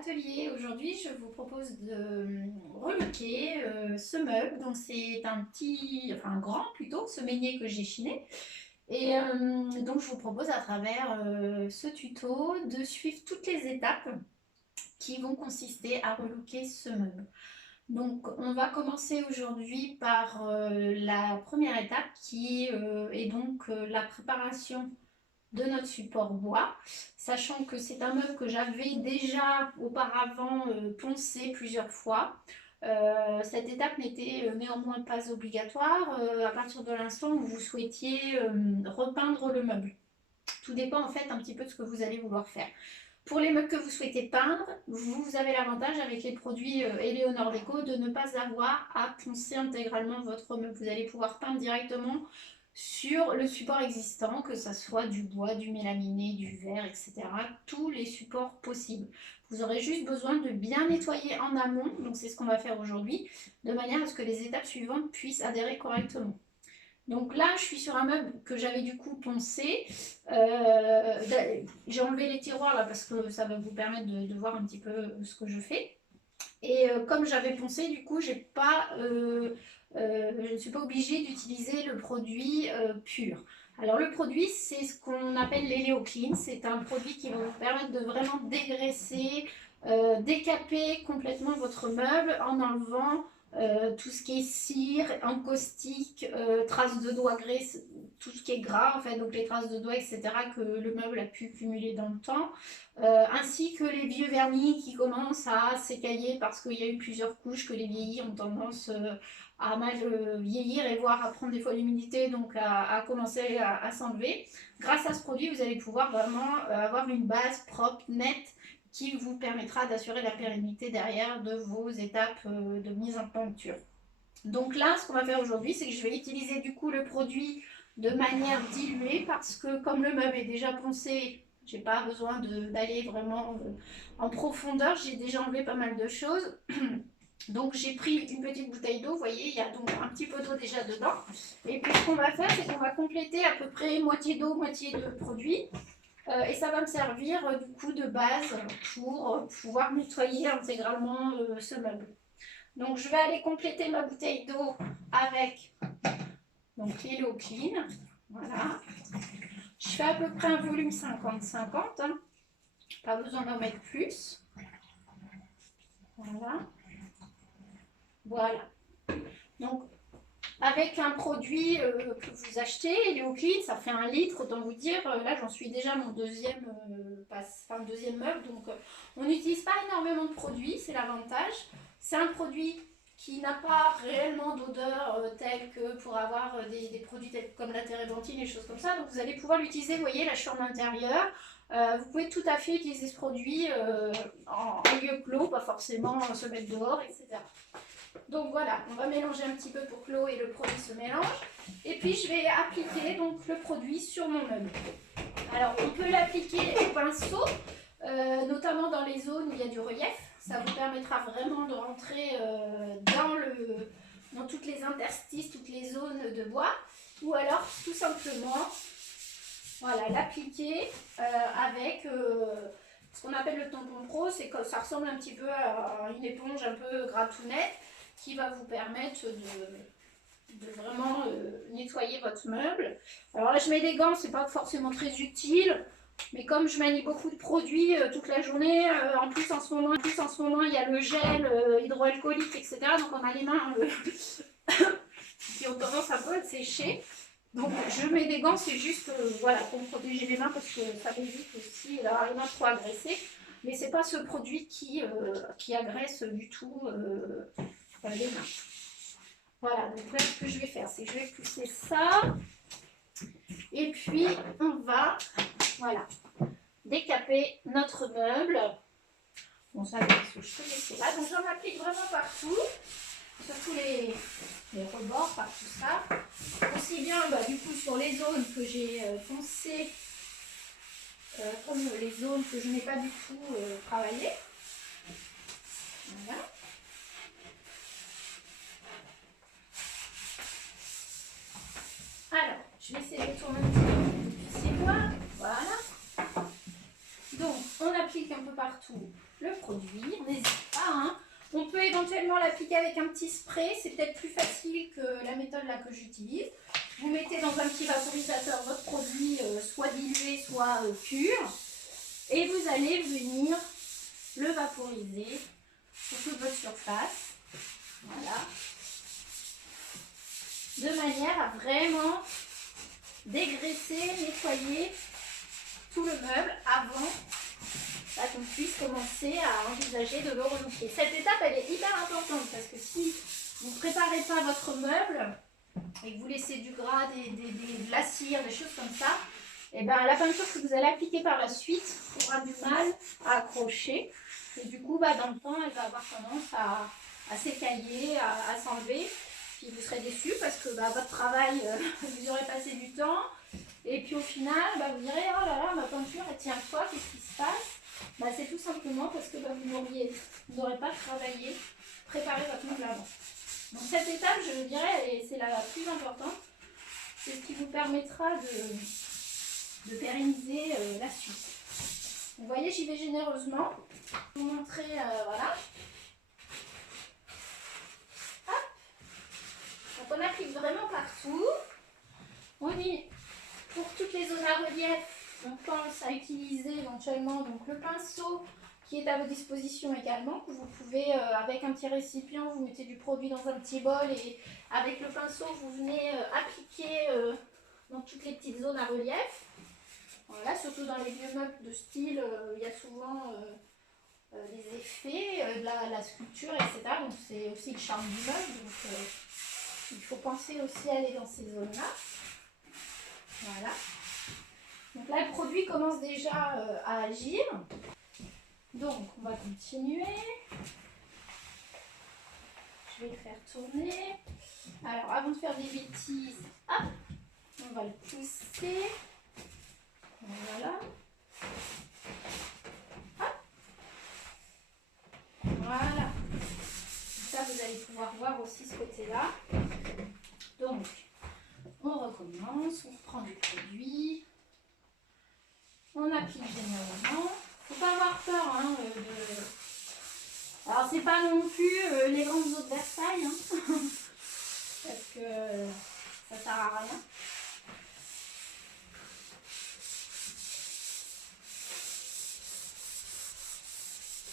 l'atelier. Aujourd'hui, je vous propose de relooker ce meuble. Donc, c'est un petit, enfin un grand plutôt, semainier que j'ai chiné. Et donc, je vous propose à travers ce tuto de suivre toutes les étapes qui vont consister à relooker ce meuble. Donc, on va commencer aujourd'hui par la première étape qui est donc la préparation de notre support bois, sachant que c'est un meuble que j'avais déjà auparavant poncé plusieurs fois. Cette étape n'était néanmoins pas obligatoire à partir de l'instant où vous souhaitiez repeindre le meuble. Tout dépend en fait un petit peu de ce que vous allez vouloir faire. Pour les meubles que vous souhaitez peindre, vous avez l'avantage avec les produits Eleonore Déco de ne pas avoir à poncer intégralement votre meuble. Vous allez pouvoir peindre directement sur le support existant, que ce soit du bois, du mélaminé, du verre, etc. Tous les supports possibles. Vous aurez juste besoin de bien nettoyer en amont, donc c'est ce qu'on va faire aujourd'hui, de manière à ce que les étapes suivantes puissent adhérer correctement. Donc là, je suis sur un meuble que j'avais du coup poncé. J'ai enlevé les tiroirs là parce que ça va vous permettre de voir un petit peu ce que je fais. Et comme j'avais poncé, du coup, je ne suis pas obligée d'utiliser le produit pur. Alors le produit, c'est ce qu'on appelle l'Eleoclean. C'est un produit qui va vous permettre de vraiment dégraisser, décaper complètement votre meuble en enlevant tout ce qui est cire, encaustique, traces de doigts graisse, tout ce qui est gras en fait, donc les traces de doigts, etc. que le meuble a pu cumuler dans le temps. Ainsi que les vieux vernis qui commencent à s'écailler parce qu'il y a eu plusieurs couches, que les vieillis ont tendance à mal vieillir et voire à prendre des fois l'humidité, donc à commencer à s'enlever. Grâce à ce produit, vous allez pouvoir vraiment avoir une base propre, nette, qui vous permettra d'assurer la pérennité derrière de vos étapes de mise en peinture. Donc là, ce qu'on va faire aujourd'hui, c'est que je vais utiliser du coup le produit de manière diluée parce que comme le meuble est déjà poncé, j'ai pas besoin d'aller vraiment en profondeur, j'ai déjà enlevé pas mal de choses. Donc j'ai pris une petite bouteille d'eau, vous voyez, il y a donc un petit peu d'eau déjà dedans. Et puis ce qu'on va faire, c'est qu'on va compléter à peu près moitié d'eau, moitié de produit. Et ça va me servir du coup de base pour pouvoir nettoyer intégralement ce meuble. Donc je vais aller compléter ma bouteille d'eau avec l'Eleoclean. Voilà. Je fais à peu près un volume 50-50. Hein. Pas besoin d'en mettre plus. Voilà. Voilà. Donc avec un produit que vous achetez, Eleoclean, ça fait 1 litre, autant vous dire, là j'en suis déjà à mon deuxième meuble, donc on n'utilise pas énormément de produits, c'est l'avantage. C'est un produit qui n'a pas réellement d'odeur telle que pour avoir des produits tels comme la térébenthine et des choses comme ça, donc vous allez pouvoir l'utiliser, vous voyez, là je suis en intérieur. Vous pouvez tout à fait utiliser ce produit en lieu clos, pas forcément se mettre dehors, etc. Donc voilà, on va mélanger un petit peu pour que l'eau et le produit se mélangent. Et puis je vais appliquer donc le produit sur mon meuble. Alors on peut l'appliquer au pinceau, notamment dans les zones où il y a du relief. Ça vous permettra vraiment de rentrer dans toutes les interstices, toutes les zones de bois. Ou alors tout simplement, voilà, l'appliquer avec ce qu'on appelle le tampon pro. C'est que ça ressemble un petit peu à une éponge un peu gratounette qui va vous permettre de vraiment nettoyer votre meuble. Alors là, je mets des gants, c'est pas forcément très utile, mais comme je manie beaucoup de produits toute la journée, en plus en ce moment, il y a le gel hydroalcoolique, etc. Donc on a les mains qui ont tendance un peu à sécher. Donc je mets des gants, c'est juste voilà, pour me protéger les mains parce que ça m'évite aussi d'avoir les mains trop agressées. Mais c'est pas ce produit qui agresse du tout les mains. Voilà, donc là ce que je vais faire, c'est que je vais pousser ça. Et puis on va, voilà, décaper notre meuble. Bon, ça, je peux laisser là. Donc j'en applique vraiment partout, sur tous les rebords, par tout ça. Aussi bien du coup sur les zones que j'ai foncées, comme les zones que je n'ai pas du tout travaillées. Voilà. Alors, je vais essayer de tourner un petit peu pour que vous puissiez voir. Voilà. Donc, on applique un peu partout le produit, on n'hésite pas, hein. On peut éventuellement l'appliquer avec un petit spray, c'est peut-être plus facile que la méthode là que j'utilise. Vous mettez dans un petit vaporisateur votre produit, soit dilué, soit pur, et vous allez venir le vaporiser sur toute votre surface, voilà, de manière à vraiment dégraisser, nettoyer tout le meuble avant qu'on puisse commencer à envisager de le relooker. Cette étape, elle est hyper importante parce que si vous ne préparez pas votre meuble et que vous laissez du gras, de la cire, des choses comme ça, et ben, la peinture que vous allez appliquer par la suite aura du mal à accrocher. Et du coup, dans le temps, elle va avoir tendance à s'écailler, à s'enlever. Puis vous serez déçus parce que votre travail, vous aurez passé du temps. Et puis au final, vous direz, oh là là, ma peinture, elle tient quoi? Qu'est-ce qui se passe? C'est tout simplement parce que vous n'aurez pas travaillé, préparé votre meuble avant. Donc cette étape, je dirais, c'est la plus importante. C'est ce qui vous permettra de pérenniser la suite. Vous voyez, j'y vais généreusement. Je vais vous montrer, voilà. Hop. Donc on applique vraiment partout. On y, pour toutes les zones à relief, on pense à utiliser éventuellement donc, le pinceau qui est à votre disposition également, que vous pouvez, avec un petit récipient, vous mettez du produit dans un petit bol et avec le pinceau, vous venez appliquer dans toutes les petites zones à relief. Voilà, surtout dans les vieux meubles de style, il y a souvent des effets, la sculpture, etc. Donc c'est aussi le charme du meuble. Donc il faut penser aussi à aller dans ces zones-là. Voilà. Donc là, le produit commence déjà à agir. Donc on va continuer. Je vais le faire tourner. Alors avant de faire des bêtises, hop, on va le pousser. Voilà. Hop. Voilà. Ça, vous allez pouvoir voir aussi ce côté-là. Donc, on recommence, on reprend du produit. On applique généralement. Faut pas avoir peur, hein, Alors, c'est pas non plus les grandes eaux de Versailles, hein, parce que ça sert à rien.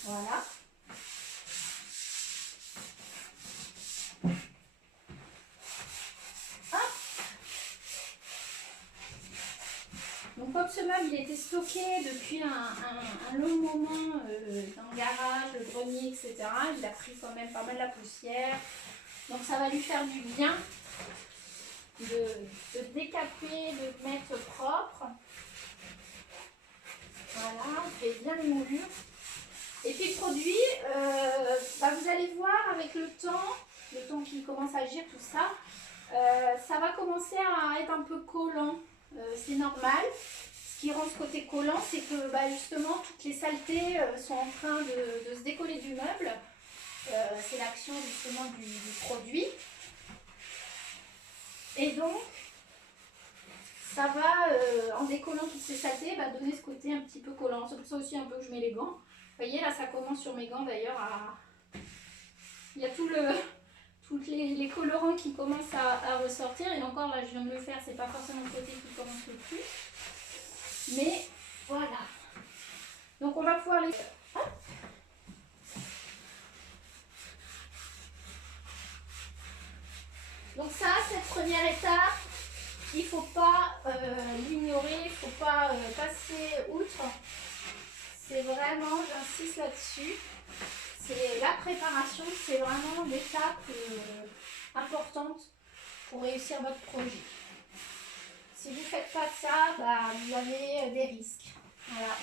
Voilà. Hop. Donc comme ce meuble il était stocké depuis un long moment dans le garage, le grenier, etc., il a pris quand même pas mal la poussière. Donc ça va lui faire du bien de décaper, de mettre propre. Voilà, on fait bien les moulures. Et puis le produit, vous allez voir avec le temps qu'il commence à agir, tout ça, ça va commencer à être un peu collant. C'est normal. Ce qui rend ce côté collant, c'est que justement toutes les saletés sont en train de se décoller du meuble. C'est l'action justement du produit. Et donc, ça va, en décollant toutes ces saletés, donner ce côté un petit peu collant. C'est pour ça aussi un peu que je mets les gants. Vous voyez, là, ça commence sur mes gants d'ailleurs à... Il y a tous les colorants qui commencent à ressortir. Et encore, là, je viens de le faire, c'est pas forcément le côté qui commence le plus. Mais voilà. Donc, on va pouvoir les... Hop. Donc ça, cette première étape, il ne faut pas l'ignorer, il ne faut pas passer outre. C'est vraiment, j'insiste là-dessus, c'est la préparation, c'est vraiment l'étape importante pour réussir votre projet. Si vous ne faites pas ça, vous avez des risques. Voilà.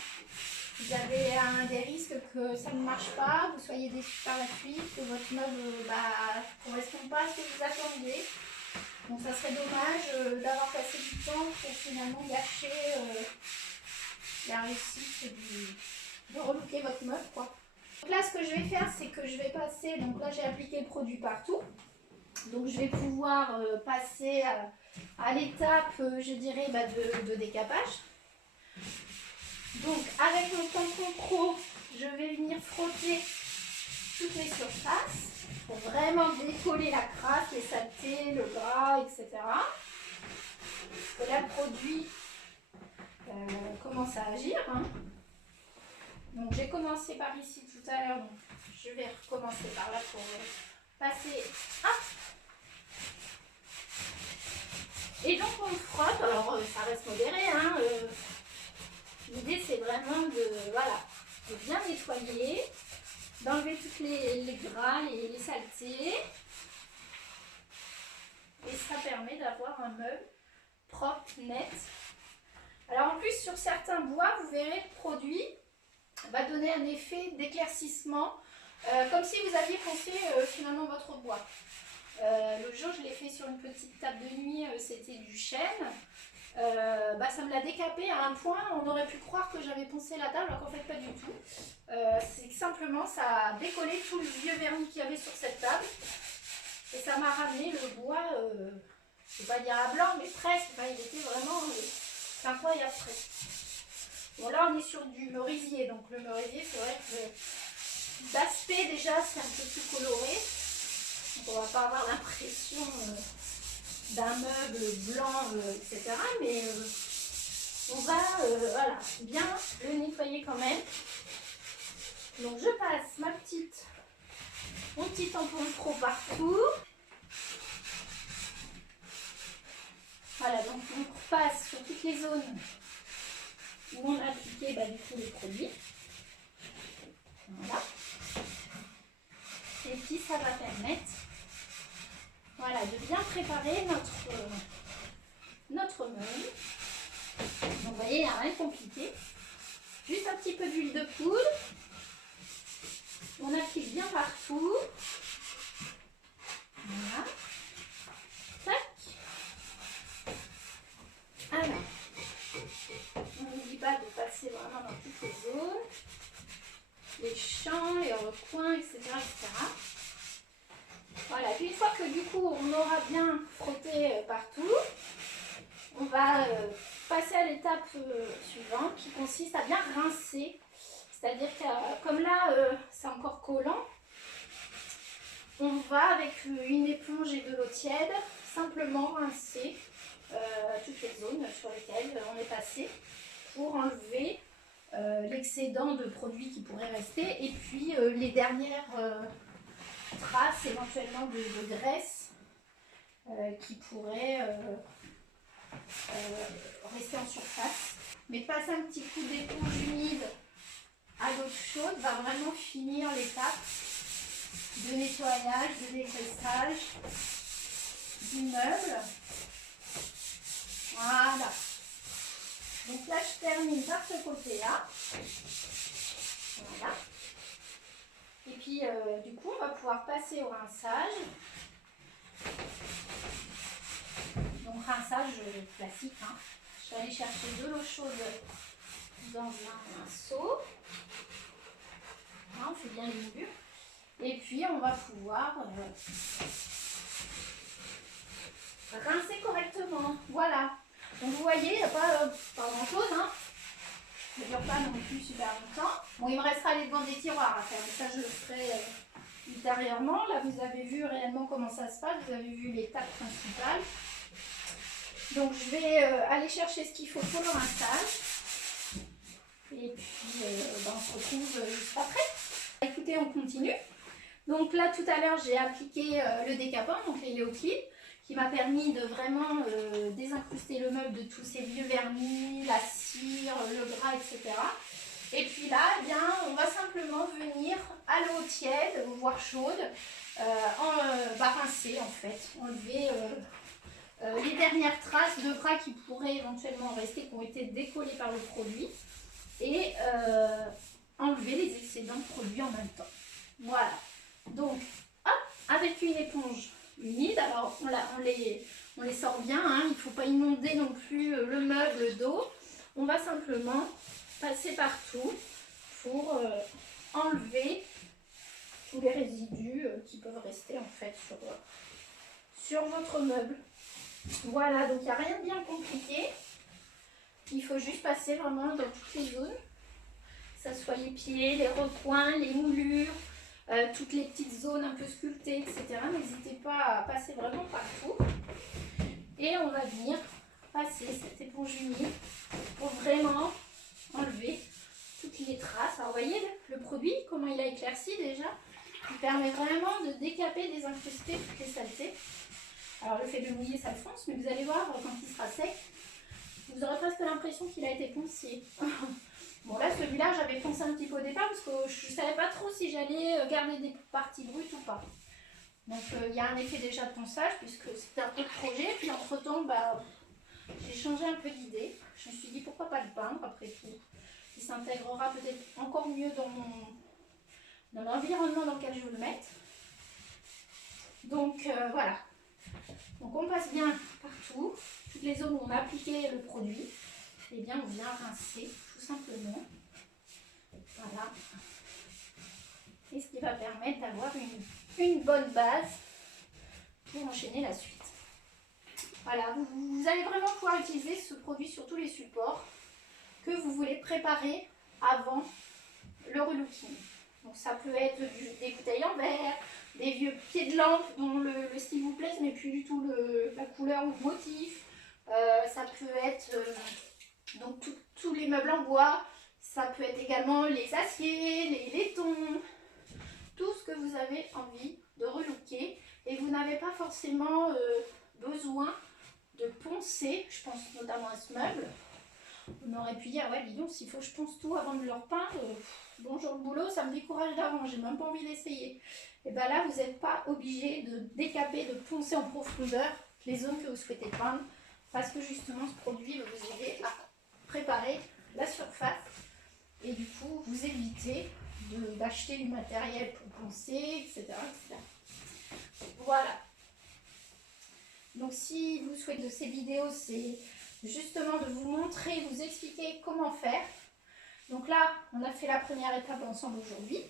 Vous avez des risques que ça ne marche pas, vous soyez déçus par la suite, que votre meuble ne correspond pas à ce que vous attendiez. Donc ça serait dommage d'avoir passé du temps pour finalement gâcher la réussite de relooker votre meuble, quoi. Donc là, ce que je vais faire, c'est que je vais passer, donc là j'ai appliqué le produit partout. Donc je vais pouvoir passer à l'étape, je dirais, de décapage. Donc avec mon tampon pro, je vais venir frotter toutes les surfaces pour vraiment décoller la crasse, les saletés, le gras, etc. Et là, le produit commence à agir. Hein. Donc j'ai commencé par ici tout à l'heure, donc je vais recommencer par là pour passer. Hop. Et donc on frotte, alors ça reste modéré. Hein, l'idée c'est vraiment de bien nettoyer, d'enlever toutes les gras, les saletés. Et ça permet d'avoir un meuble propre, net. Alors en plus sur certains bois, vous verrez le produit va donner un effet d'éclaircissement, comme si vous aviez poncé finalement votre bois. L'autre jour je l'ai fait sur une petite table de nuit, c'était du chêne. Ça me l'a décapé à un point, on aurait pu croire que j'avais poncé la table alors qu'en fait pas du tout. C'est que simplement ça a décollé tout le vieux vernis qu'il y avait sur cette table et ça m'a ramené le bois, je ne vais pas dire à blanc mais presque, il était vraiment incroyable frais. Bon là on est sur du merisier, donc le merisier c'est vrai que d'aspect déjà c'est un peu plus coloré, donc on va pas avoir l'impression d'un meuble blanc, etc. Mais on va voilà, bien le nettoyer quand même. Donc je passe mon petit tampon pro partout. Voilà, donc on repasse sur toutes les zones où on a appliqué du coup les produits. Voilà. Et puis ça va permettre de bien préparer notre meuble. Donc vous voyez, il n'y a rien de compliqué. Juste un petit peu d'huile de poudre. On applique bien partout. Voilà. Tac. Alors, on n'oublie pas de passer vraiment dans toutes les zones. Les champs, les recoins, etc. Voilà, puis une fois que du coup on aura bien frotté partout, on va passer à l'étape suivante qui consiste à bien rincer. C'est-à-dire que comme là c'est encore collant, on va avec une éponge et de l'eau tiède simplement rincer toutes les zones sur lesquelles on est passé pour enlever l'excédent de produits qui pourrait rester et puis les dernières traces éventuellement de graisse qui pourraient rester en surface. Mais passer un petit coup d'éponge humide à l'eau chaude va vraiment finir l'étape de nettoyage, de dégraissage du meuble. Voilà. Donc là je termine par ce côté-là. Voilà. Et puis du coup on va pouvoir passer au rinçage. Donc rinçage classique. Hein. Je vais aller chercher de l'eau chaude dans un seau. Là, on fait bien les murs. Et puis on va pouvoir rincer correctement. Voilà. Donc vous voyez, il n'y a pas grand chose. Hein. Ça ne dure pas non plus super longtemps. Bon, il me restera les devants des tiroirs à faire, mais ça je le ferai ultérieurement. Là vous avez vu réellement comment ça se passe, vous avez vu l'étape principale. Donc je vais aller chercher ce qu'il faut pour le rinçage. Et puis on se retrouve juste après. Écoutez, on continue. Donc là tout à l'heure j'ai appliqué le décapant, donc les Léoclin, qui m'a permis de vraiment désincruster le meuble de tous ces vieux vernis, la cire, le gras, etc. Et puis là, eh bien, on va simplement venir à l'eau tiède, voire chaude, rincer en fait, enlever les dernières traces de gras qui pourraient éventuellement rester, qui ont été décollées par le produit, et enlever les excédents de produits en même temps. Voilà. Donc, hop, avec une éponge humide, alors on les sort bien, hein, il ne faut pas inonder non plus le meuble d'eau. On va simplement passer partout pour enlever tous les résidus qui peuvent rester en fait sur votre meuble. Voilà, donc il n'y a rien de bien compliqué. Il faut juste passer vraiment dans toutes les zones. que ce soit les pieds, les recoins, les moulures, toutes les petites zones un peu sculptées, etc. N'hésitez pas à passer vraiment partout. Et on va venir passer cette éponge humide pour vraiment enlever toutes les traces. Alors vous voyez le produit, comment il a éclairci déjà. Il permet vraiment de décaper, désincruster toutes les saletés. Alors le fait de le mouiller, ça le fonce, mais vous allez voir, quand il sera sec, vous aurez presque l'impression qu'il a été poncé. Bon là, celui-là, j'avais poncé un petit peu au départ parce que je ne savais pas trop si j'allais garder des parties brutes ou pas. Donc il y a un effet déjà de ponçage puisque c'était un peu le projet. Puis entre-temps, j'ai changé un peu d'idée. Je me suis dit pourquoi pas le peindre après tout. Il s'intégrera peut-être encore mieux dans l'environnement dans lequel je veux le mettre. Donc voilà. Donc on passe bien partout. Toutes les zones où on a appliqué le produit, et bien on vient rincer tout simplement. Voilà. Et ce qui va permettre d'avoir une bonne base pour enchaîner la suite. Voilà, vous allez vraiment pouvoir utiliser ce produit sur tous les supports que vous voulez préparer avant le relooking. Donc ça peut être des bouteilles en verre, des vieux pieds de lampe dont le style vous plaise mais plus du tout la couleur ou le motif. Ça peut être donc tous les meubles en bois. Ça peut être également les aciers, les laitons, tout ce que vous avez envie de relooker. Et vous n'avez pas forcément besoin de poncer, je pense notamment à ce meuble. On aurait pu dire, ouais, dis donc, s'il faut que je ponce tout avant de le repeindre, bonjour le boulot, ça me décourage d'avant, j'ai même pas envie d'essayer. Et bien là, vous n'êtes pas obligé de décaper, de poncer en profondeur les zones que vous souhaitez peindre, parce que justement, ce produit va vous aider à préparer la surface. Et du coup, vous évitez d'acheter du matériel pour poncer, etc., etc. Voilà. Donc si vous souhaitez de ces vidéos, c'est justement de vous montrer, vous expliquer comment faire. Donc là, on a fait la première étape ensemble aujourd'hui.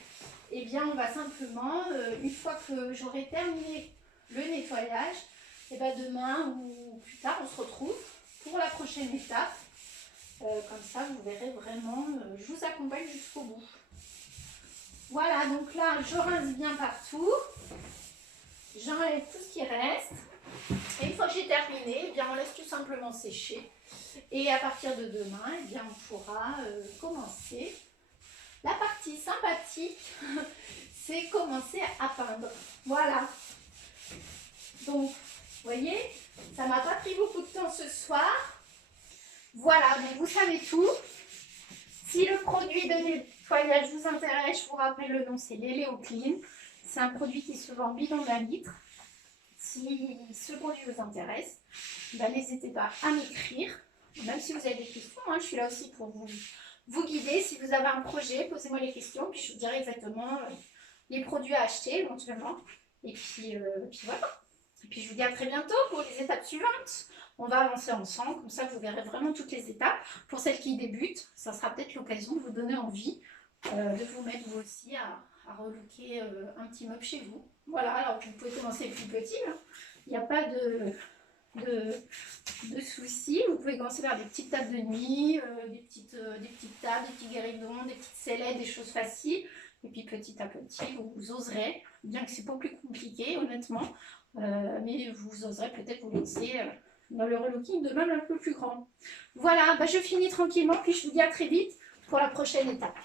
Et bien, on va simplement, une fois que j'aurai terminé le nettoyage, et bien demain ou plus tard, on se retrouve pour la prochaine étape. Comme ça, vous verrez vraiment, je vous accompagne jusqu'au bout. Voilà, donc là, je rince bien partout. J'enlève tout ce qui reste. Et une fois que j'ai terminé, eh bien, on laisse tout simplement sécher. Et à partir de demain, eh bien, on pourra commencer. La partie sympathique, c'est commencer à peindre. Voilà. Donc, vous voyez, ça m'a pas pris beaucoup de temps ce soir. Voilà, donc vous savez tout. Si le produit de nettoyage vous intéresse, je vous rappelle le nom, c'est l'Eleo Clean. C'est un produit qui se vend bidon d'un litre. Si ce produit vous intéresse, n'hésitez pas à m'écrire. Même si vous avez des questions, je suis là aussi pour vous guider. Si vous avez un projet, posez-moi les questions, puis je vous dirai exactement les produits à acheter éventuellement. Et puis voilà. Et puis je vous dis à très bientôt pour les étapes suivantes. On va avancer ensemble, comme ça vous verrez vraiment toutes les étapes. Pour celles qui débutent, ça sera peut-être l'occasion de vous donner envie de vous mettre vous aussi à relooker un petit meuble chez vous. Voilà, alors vous pouvez commencer plus petit, il n'y a pas de soucis. Vous pouvez commencer par des petites tables de nuit, des petites tables, des petits guéridons, des petites sellettes, des choses faciles. Et puis petit à petit, vous oserez, bien que c'est pas plus compliqué honnêtement, mais vous oserez peut-être vous lancer dans le relooking de même un peu plus grand. Voilà, je finis tranquillement, puis je vous dis à très vite pour la prochaine étape.